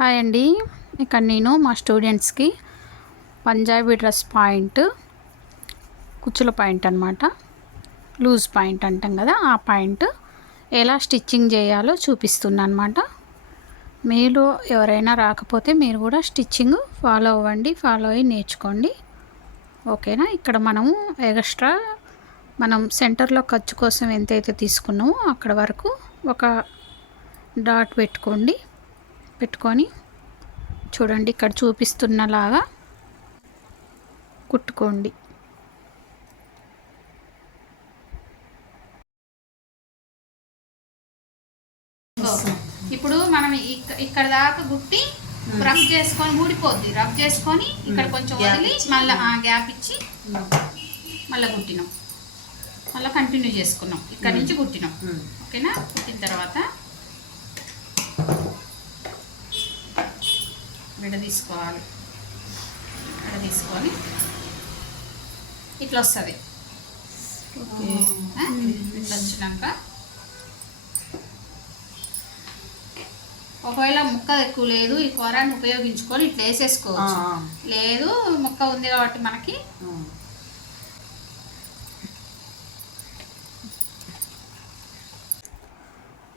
Hi అండి. ఇక్కడ నేను మా స్టూడెంట్స్కి పంజాబీ డ్రెస్ పాయింట్, కుచ్చుల పాయింట్ అనమాట, లూజ్ పాయింట్ అంటాం కదా, ఆ పాయింట్ ఎలా స్టిచ్చింగ్ చేయాలో చూపిస్తున్నా అనమాట. మీలో ఎవరైనా రాకపోతే మీరు కూడా స్టిచ్చింగ్ ఫాలో అవ్వండి, ఫాలో అయ్యి నేర్చుకోండి. ఓకేనా. ఇక్కడ మనము ఎక్స్ట్రా మనం సెంటర్లో ఖర్చు కోసం ఎంతైతే తీసుకున్నామో అక్కడ వరకు ఒక డాట్ పెట్టుకొని చూడండి, ఇక్కడ చూపిస్తున్నలాగా కుట్టుకోండి. ఇప్పుడు మనం ఇక్కడ దాకా గుట్టి రబ్ చేసుకొని ఊడిపోద్ది, రబ్ చేసుకొని ఇక్కడ కొంచెం వదిలి మళ్ళీ గ్యాప్ ఇచ్చి మళ్ళీ కుట్టినాం, మళ్ళీ కంటిన్యూ చేసుకున్నాం, ఇక్కడ నుంచి కుట్టినాం. ఓకేనా. కుట్టిన తర్వాత విడదీసుకోవాలి. విడదీసుకొని ఇట్లా వస్తుంది. ఇట్లా వచ్చినాక ఒకవేళ ముక్క ఎక్కువ లేదు, ఈ కూరని ఉపయోగించుకొని ఇట్లా వేసేసుకోవచ్చు. లేదు ముక్క ఉంది కాబట్టి మనకి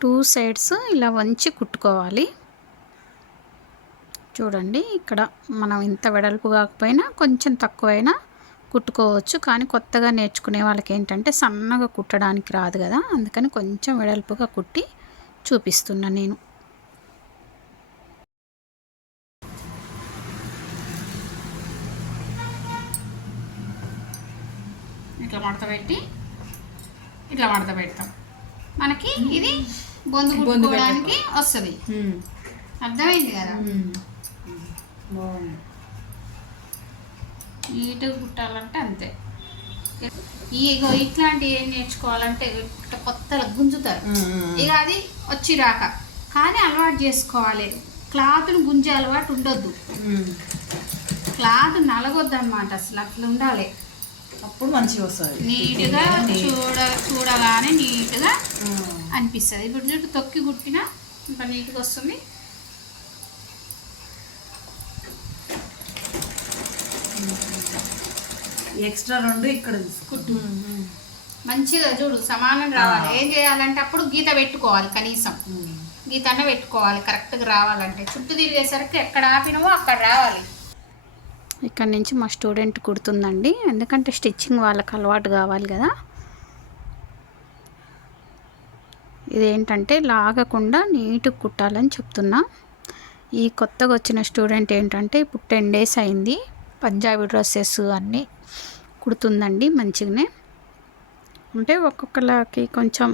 టూ సైడ్స్ ఇలా వంచి కుట్టుకోవాలి. చూడండి, ఇక్కడ మనం ఇంత వెడల్పు కాకపోయినా కొంచెం తక్కువైనా కుట్టుకోవచ్చు. కానీ కొత్తగా నేర్చుకునే వాళ్ళకి ఏంటంటే సన్నగా కుట్టడానికి రాదు కదా, అందుకని కొంచెం వెడల్పుగా కుట్టి చూపిస్తున్నా నేను. ఇట్లా మడత పెట్టి ఇట్లా మడత పెడతాం, మనకి ఇది బొందు కుట్టుకోవడానికి వస్తుంది. అర్థమైంది కదా. నీట్గా కుట్టాలంటే అంతే. ఇట్లాంటివి ఏం నేర్చుకోవాలంటే కొత్తగా గుంజుతారు, ఇక అది వచ్చి రాక. కానీ అలవాటు చేసుకోవాలి. క్లాత్ను గుంజే అలవాటు ఉండొద్దు, క్లాత్ నలగొద్దు అనమాట. అసలు అట్లా ఉండాలి, అప్పుడు మంచిగా వస్తుంది. నీట్గా చూడగానే నీట్గా అనిపిస్తుంది. ఇప్పుడు చుట్టూ తొక్కి కుట్టినా ఇంకా నీట్గా వస్తుంది. ఎక్స్ట్రా రెండు ఇక్కడ కుట్టు మంచిగా చూడు, సమానం రావాలి. ఏం చేయాలంటే అప్పుడు గీత పెట్టుకోవాలి, కనీసం గీత అన్న పెట్టుకోవాలి కరెక్ట్గా రావాలంటే. చుట్టూ తిరిగేసరికి ఎక్కడ ఆపినవో అక్కడ రావాలి. ఇక్కడ నుంచి మా స్టూడెంట్ కుడుతుందండి, ఎందుకంటే స్టిచ్చింగ్ వాళ్ళకి అలవాటు కావాలి కదా. ఇదేంటంటే లాగకుండా నీట్గా కుట్టాలని చెప్తున్నా. ఈ కొత్తగా వచ్చిన స్టూడెంట్ ఏంటంటే ఇప్పుడు 10 days అయింది, పంజాబీ డ్రెస్సెస్ అన్నీ కుడుతుందండి మంచిగానే. అంటే ఒక్కొక్కరికి కొంచెం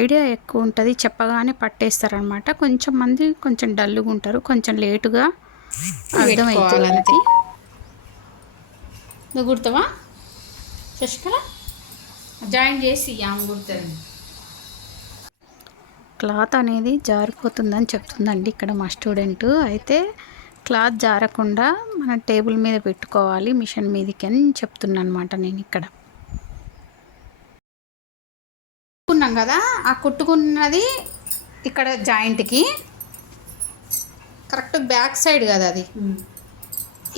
ఐడియా ఎక్కువ ఉంటుంది, చెప్పగానే పట్టేస్తారనమాట. కొంచెం మంది కొంచెం డల్గా ఉంటారు, కొంచెం లేటుగా అర్థమవుతుంది. అంతే. నువ్వు కుడతావా శశికళ? జాయిన్ చేసి ఆమె కుడుతుంది. క్లాత్ అనేది జారిపోతుందని చెప్తుందండి ఇక్కడ మా స్టూడెంట్. అయితే క్లాత్ జారకుండా మన టేబుల్ మీద పెట్టుకోవాలి, మిషన్ మీదకి అని చెప్తున్నాను అనమాట నేను ఇక్కడ. కుట్టుకున్నాం కదా, ఆ కుట్టుకున్నది ఇక్కడ జాయింట్కి కరెక్ట్ బ్యాక్ సైడ్ కదా అది,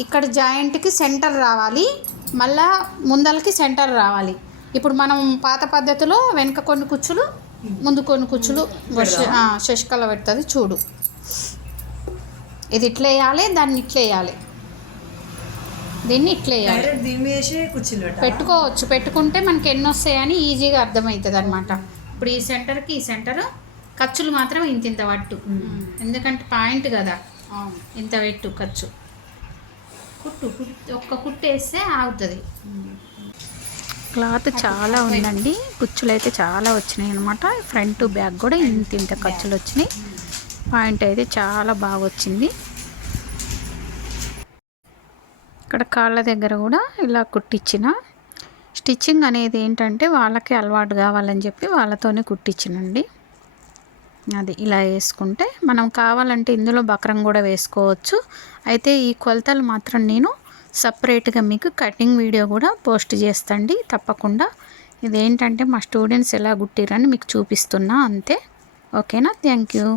ఇక్కడ జాయింట్కి సెంటర్ రావాలి, మళ్ళా ముందలకి సెంటర్ రావాలి. ఇప్పుడు మనం పాత పద్ధతిలో వెనక కొన్ని కుచ్చులు ముందు కొన్ని కుచ్చులు శశికళ పెడుతుంది చూడు. ఇది ఇట్లా వేయాలి, దాన్ని ఇట్లా వేయాలి, దీన్ని ఇట్లా వేయాలి. పెట్టుకోవచ్చు, పెట్టుకుంటే మనకి ఎన్ని వస్తాయని ఈజీగా అర్థమవుతుంది అనమాట. ఇప్పుడు ఈ సెంటర్కి ఈ సెంటర్ ఖర్చులు మాత్రం ఇంత పట్టు, ఎందుకంటే పాయింట్ కదా, ఇంత పెట్టు ఖర్చు. ఒక్క కుట్టు వేస్తే ఆగుతుంది. క్లాత్ చాలా ఉందండి, కుచ్చులు అయితే చాలా వచ్చినాయి అనమాట. ఫ్రంట్ బ్యాక్ కూడా ఇంత ఖర్చులు వచ్చినాయి. పాయింట్ అయితే చాలా బాగా వచ్చింది. ఇక్కడ కాళ్ళ దగ్గర కూడా ఇలా కుట్టించిన. స్టిచ్చింగ్ అనేది ఏంటంటే వాళ్ళకి అలవాటు కావాలని చెప్పి వాళ్ళతోనే కుట్టించినండి. అది ఇలా వేసుకుంటే మనం కావాలంటే ఇందులో బక్రం కూడా వేసుకోవచ్చు. అయితే ఈ కొలతలు మాత్రం నేను సపరేట్గా మీకు కటింగ్ వీడియో కూడా పోస్ట్ చేస్తాండి తప్పకుండా. ఇదేంటంటే మా స్టూడెంట్స్ ఎలా కుట్టిరని మీకు చూపిస్తున్నా అంతే. ఓకేనా. Thank you.